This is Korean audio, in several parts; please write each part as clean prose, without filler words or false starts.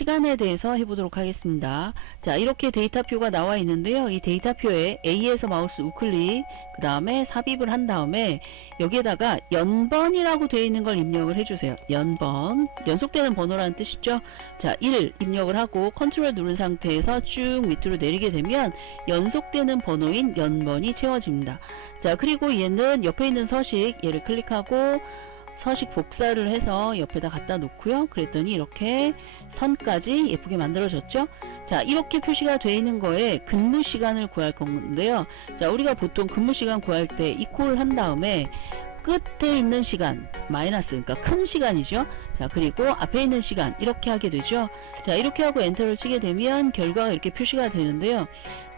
시간에 대해서 해보도록 하겠습니다. 자, 이렇게 데이터표가 나와 있는데요. 이 데이터표에 A에서 마우스 우클릭, 그 다음에 삽입을 한 다음에 여기에다가 연번이라고 되어 있는 걸 입력을 해주세요. 연번, 연속되는 번호라는 뜻이죠. 자, 1 입력을 하고 컨트롤 누른 상태에서 쭉 밑으로 내리게 되면 연속되는 번호인 연번이 채워집니다. 자, 그리고 얘는 옆에 있는 서식, 얘를 클릭하고 서식 복사를 해서 옆에다 갖다 놓고요. 그랬더니 이렇게 선까지 예쁘게 만들어졌죠. 자, 이렇게 표시가 되어 있는 거에 근무 시간을 구할 건데요. 자, 우리가 보통 근무 시간 구할 때 이퀄 한 다음에 끝에 있는 시간 마이너스, 그러니까 큰 시간이죠. 자, 그리고 앞에 있는 시간 이렇게 하게 되죠. 자, 이렇게 하고 엔터를 치게 되면 결과가 이렇게 표시가 되는데요.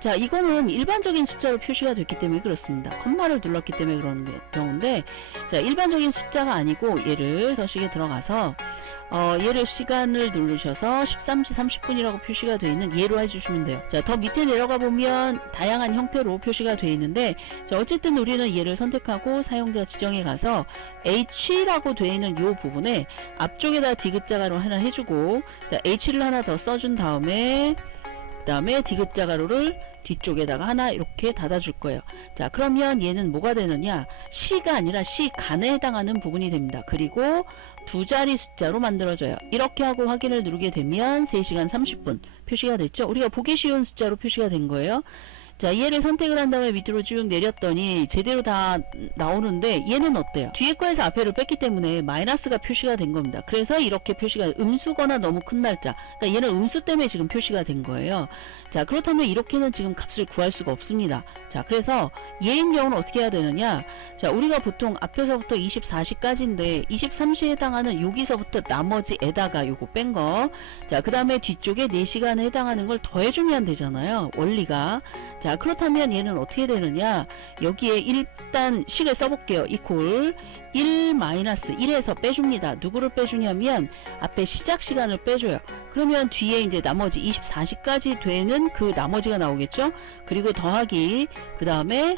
자, 이거는 일반적인 숫자로 표시가 됐기 때문에 그렇습니다. 콤마를 눌렀기 때문에 그런 경우인데, 자, 일반적인 숫자가 아니고 얘를 서식에 들어가서 얘를 시간을 누르셔서 13시 30분이라고 표시가 되어 있는 얘로 해주시면 돼요. 자, 더 밑에 내려가 보면 다양한 형태로 표시가 되어 있는데, 자, 어쨌든 우리는 얘를 선택하고 사용자 지정에 가서 H라고 되어 있는 이 부분에 앞쪽에다 디귿자가로 하나 해주고, 자, H를 하나 더 써준 다음에 그 다음에 디귿자가로를 뒤쪽에다가 하나 이렇게 닫아줄 거예요. 자, 그러면 얘는 뭐가 되느냐, 시가 아니라 시간에 해당하는 부분이 됩니다. 그리고 두 자리 숫자로 만들어져요. 이렇게 하고 확인을 누르게 되면 3시간 30분 표시가 됐죠. 우리가 보기 쉬운 숫자로 표시가 된 거예요. 자, 얘를 선택을 한 다음에 밑으로 쭉 내렸더니 제대로 다 나오는데 얘는 어때요? 뒤에 거에서 앞에를 뺐기 때문에 마이너스가 표시가 된 겁니다. 그래서 이렇게 표시가 음수거나 너무 큰 날짜, 그러니까 얘는 음수 때문에 지금 표시가 된 거예요. 자, 그렇다면 이렇게는 지금 값을 구할 수가 없습니다. 자, 그래서 얘인 경우는 어떻게 해야 되느냐, 자, 우리가 보통 앞에서부터 24시까지인데 23시에 해당하는 여기서부터 나머지에다가 요거 뺀 거, 자, 그 다음에 뒤쪽에 4시간에 해당하는 걸 더해주면 되잖아요, 원리가. 자, 그렇다면 얘는 어떻게 되느냐, 여기에 일단 식을 써볼게요. 이퀄 1-1에서 빼줍니다. 누구를 빼주냐면 앞에 시작 시간을 빼줘요. 그러면 뒤에 이제 나머지 24시까지 되는 그 나머지가 나오겠죠. 그리고 더하기, 그 다음에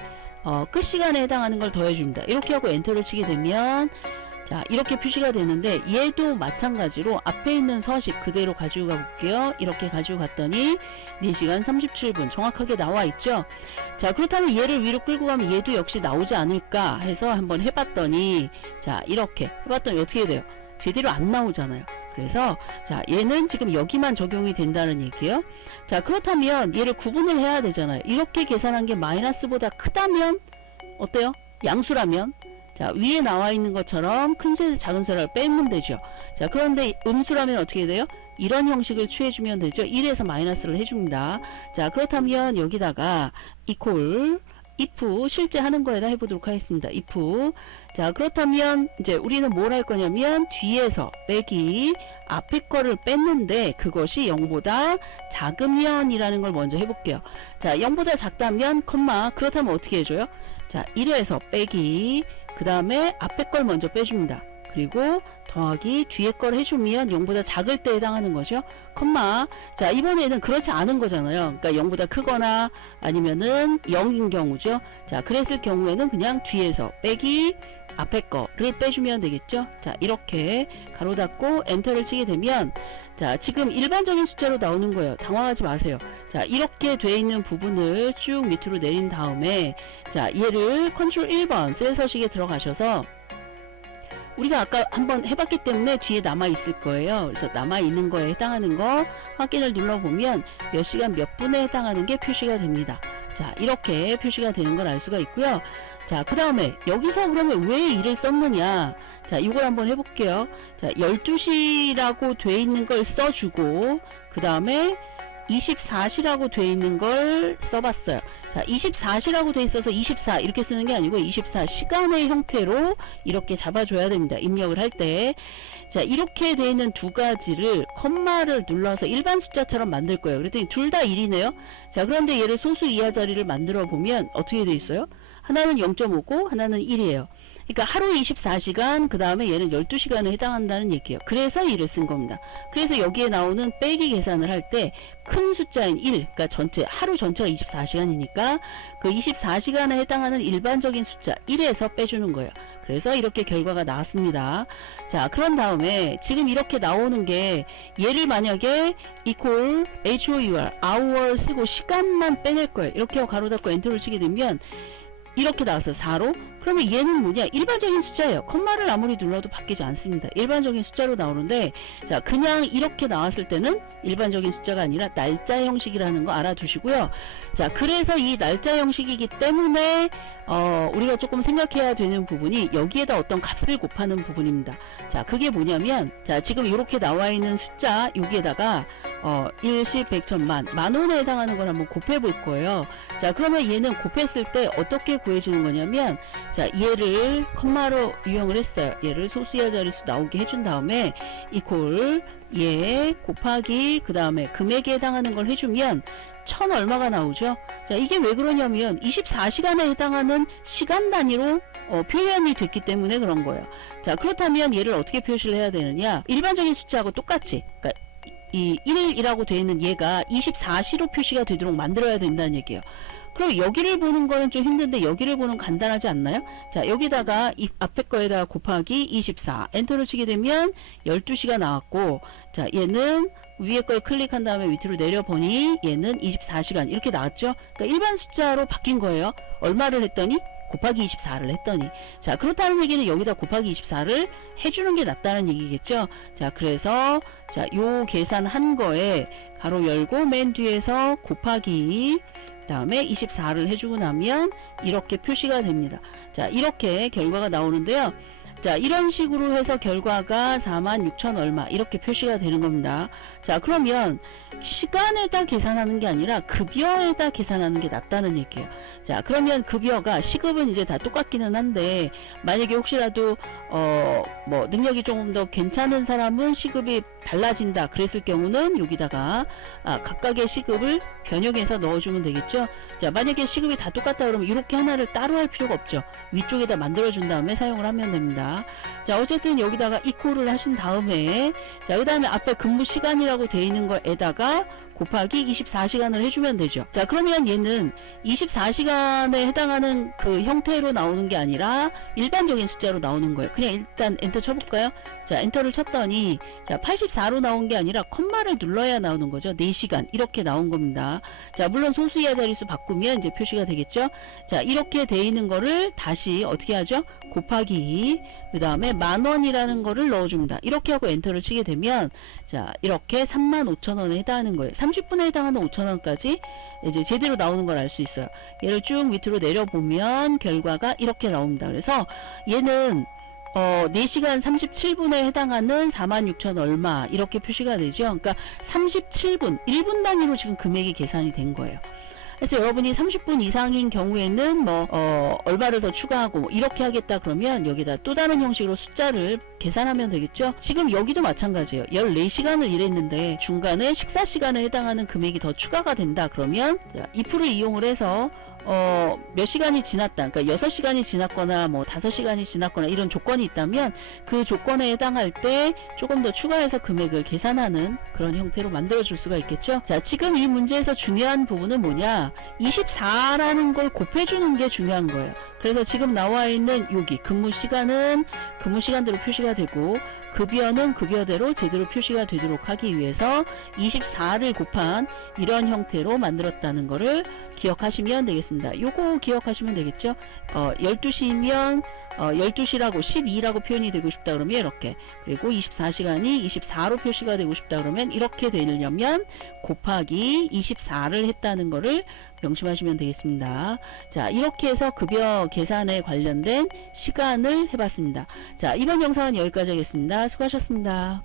끝 시간에 해당하는 걸 더해줍니다. 이렇게 하고 엔터를 치게 되면, 자, 이렇게 표시가 되는데 얘도 마찬가지로 앞에 있는 서식 그대로 가지고 가볼게요. 이렇게 가지고 갔더니 4시간 37분 정확하게 나와 있죠. 자, 그렇다면 얘를 위로 끌고 가면 얘도 역시 나오지 않을까 해서 한번 해봤더니, 자, 이렇게 해봤더니 어떻게 돼요? 제대로 안 나오잖아요. 그래서 자, 얘는 지금 여기만 적용이 된다는 얘기예요. 자, 그렇다면 얘를 구분을 해야 되잖아요. 이렇게 계산한 게 마이너스보다 크다면 어때요? 양수라면, 자, 위에 나와 있는 것처럼 큰 숫자 작은 숫자를 빼면 되죠. 자, 그런데 음수라면 어떻게 돼요? 이런 형식을 취해주면 되죠. 1에서 마이너스를 해줍니다. 자, 그렇다면 여기다가 이퀄 if 실제 하는 거에다 해보도록 하겠습니다. if, 자, 그렇다면 이제 우리는 뭘 할 거냐면 뒤에서 빼기 앞에 거를 뺐는데 그것이 0보다 작으면 이라는 걸 먼저 해볼게요. 자, 0보다 작다면 콤마, 그렇다면 어떻게 해줘요? 자, 1에서 빼기, 그 다음에 앞에 걸 먼저 빼줍니다. 그리고 더하기 뒤에 걸 해주면 0보다 작을 때 해당하는 거죠. 콤마. 자, 이번에는 그렇지 않은 거잖아요. 그러니까 0보다 크거나 아니면은 0인 경우죠. 자, 그랬을 경우에는 그냥 뒤에서 빼기 앞에 거를 빼주면 되겠죠. 자, 이렇게 가로 닫고 엔터를 치게 되면, 자, 지금 일반적인 숫자로 나오는 거예요. 당황하지 마세요. 자, 이렇게 돼 있는 부분을 쭉 밑으로 내린 다음에, 자, 얘를 컨트롤 1번 셀 서식에 들어가셔서 우리가 아까 한번 해봤기 때문에 뒤에 남아있을 거예요. 그래서 남아있는 거에 해당하는 거 확인을 눌러보면 몇 시간 몇 분에 해당하는 게 표시가 됩니다. 자, 이렇게 표시가 되는 걸 알 수가 있고요. 자, 그 다음에 여기서 그러면 왜 1을 썼느냐, 자, 이걸 한번 해볼게요. 자, 12시라고 돼 있는 걸 써주고 그 다음에 24시라고 돼 있는 걸 써봤어요. 자, 24시라고 돼 있어서 24 이렇게 쓰는 게 아니고 24시간의 형태로 이렇게 잡아줘야 됩니다. 입력을 할 때. 자, 이렇게 돼 있는 두 가지를 콤마를 눌러서 일반 숫자처럼 만들 거예요. 그랬더니 둘 다 1이네요. 자, 그런데 얘를 소수 이하 자리를 만들어 보면 어떻게 돼 있어요? 하나는 0.5고 하나는 1이에요. 그러니까 하루 24시간, 그 다음에 얘는 12시간에 해당한다는 얘기예요. 그래서 1을 쓴 겁니다. 그래서 여기에 나오는 빼기 계산을 할 때 큰 숫자인 1, 그러니까 전체, 하루 전체가 24시간이니까 그 24시간에 해당하는 일반적인 숫자 1에서 빼주는 거예요. 그래서 이렇게 결과가 나왔습니다. 자, 그런 다음에 지금 이렇게 나오는 게 얘를 만약에 equal HOUR, hour 쓰고 시간만 빼낼 거예요. 이렇게 하고 가로 닫고 엔터를 치게 되면 이렇게 나왔어요. 4로. 그러면 얘는 뭐냐? 일반적인 숫자예요. 컴마를 아무리 눌러도 바뀌지 않습니다. 일반적인 숫자로 나오는데, 자, 그냥 이렇게 나왔을 때는 일반적인 숫자가 아니라 날짜 형식이라는 거 알아두시고요. 자, 그래서 이 날짜 형식이기 때문에 우리가 조금 생각해야 되는 부분이 여기에다 어떤 값을 곱하는 부분입니다. 자, 그게 뭐냐면, 자, 지금 이렇게 나와 있는 숫자 여기에다가 1, 10, 100, 1000만, 만원에 해당하는 걸 한번 곱해 볼 거예요. 자, 그러면 얘는 곱했을 때 어떻게 구해지는 거냐면, 자, 얘를 컴마로 유형을 했어요. 얘를 소수이하 자릿수 나오게 해준 다음에 equal 얘 곱하기 그 다음에 금액에 해당하는 걸 해주면 1000 얼마가 나오죠. 자, 이게 왜 그러냐면 24시간에 해당하는 시간 단위로 표현이 됐기 때문에 그런 거예요. 자, 그렇다면 얘를 어떻게 표시를 해야 되느냐? 일반적인 숫자하고 똑같이, 그러니까 이 1이라고 되어 있는 얘가 24시로 표시가 되도록 만들어야 된다는 얘기예요. 그럼 여기를 보는 거는 좀 힘든데 여기를 보는 간단하지 않나요? 자, 여기다가 이 앞에 거에다가 곱하기 24 엔터를 치게 되면 12시가 나왔고, 자, 얘는 위에 거에 클릭한 다음에 밑으로 내려보니 얘는 24시간 이렇게 나왔죠. 그러니까 일반 숫자로 바뀐 거예요. 얼마를 했더니 곱하기 24를 했더니, 자, 그렇다는 얘기는 여기다 곱하기 24를 해주는 게 낫다는 얘기겠죠. 자, 그래서 자, 요 계산한 거에 가로 열고 맨 뒤에서 곱하기 다음에 24를 해주고 나면 이렇게 표시가 됩니다. 자, 이렇게 결과가 나오는데요. 자, 이런 식으로 해서 결과가 46,000 얼마 이렇게 표시가 되는 겁니다. 자, 그러면 시간에다 계산하는 게 아니라 급여에다 계산하는 게 낫다는 얘기예요. 자, 그러면 급여가 시급은 이제 다 똑같기는 한데 만약에 혹시라도 뭐 능력이 조금 더 괜찮은 사람은 시급이 달라진다 그랬을 경우는 여기다가 각각의 시급을 변형해서 넣어주면 되겠죠. 자, 만약에 시급이 다 똑같다 그러면 이렇게 하나를 따로 할 필요가 없죠. 위쪽에다 만들어준 다음에 사용을 하면 됩니다. 자, 어쨌든 여기다가 equal을 하신 다음에, 자, 그 다음에 앞에 근무 시간이라고 되어 있는 거에다가 곱하기 24시간을 해주면 되죠. 자, 그러면 얘는 24시간에 해당하는 그 형태로 나오는 게 아니라 일반적인 숫자로 나오는 거예요. 그냥 일단 엔터 쳐볼까요? 자, 엔터를 쳤더니, 자, 84로 나온 게 아니라 컴마를 눌러야 나오는 거죠. 4시간 이렇게 나온 겁니다. 자, 물론 소수이하 자릿수 바꾸면 이제 표시가 되겠죠. 자, 이렇게 돼 있는 거를 다시 어떻게 하죠? 곱하기 그 다음에 만원이라는 거를 넣어줍니다. 이렇게 하고 엔터를 치게 되면, 자, 이렇게 35,000원에 해당하는 거예요. 30분에 해당하는 5,000원까지 이제 제대로 나오는 걸 알 수 있어요. 얘를 쭉 밑으로 내려보면 결과가 이렇게 나옵니다. 그래서 얘는 4시간 37분에 해당하는 46,000 얼마 이렇게 표시가 되죠. 그러니까 37분, 1분 단위로 지금 금액이 계산이 된 거예요. 그래서 여러분이 30분 이상인 경우에는 뭐 얼마를 더 추가하고 뭐 이렇게 하겠다 그러면 여기다 또 다른 형식으로 숫자를 계산하면 되겠죠. 지금 여기도 마찬가지예요. 14시간을 일했는데 중간에 식사 시간에 해당하는 금액이 더 추가가 된다 그러면, 자, if를 이용을 해서 몇 시간이 지났다, 그러니까 6시간이 지났거나 뭐 5시간이 지났거나 이런 조건이 있다면 그 조건에 해당할 때 조금 더 추가해서 금액을 계산하는 그런 형태로 만들어 줄 수가 있겠죠. 자, 지금 이 문제에서 중요한 부분은 뭐냐, 24라는 걸 곱해주는 게 중요한 거예요. 그래서 지금 나와 있는 여기 근무 시간은 근무 시간대로 표시가 되고 급여는 급여대로 제대로 표시가 되도록 하기 위해서 24를 곱한 이런 형태로 만들었다는 거를 기억하시면 되겠습니다. 요거 기억하시면 되겠죠. 12시면 12시라고 12라고 표현이 되고 싶다 그러면 이렇게, 그리고 24시간이 24로 표시가 되고 싶다 그러면 이렇게 되려면 곱하기 24를 했다는 거를 명심하시면 되겠습니다. 자, 이렇게 해서 급여 계산에 관련된 시간을 해봤습니다. 자, 이번 영상은 여기까지 하겠습니다. 수고하셨습니다.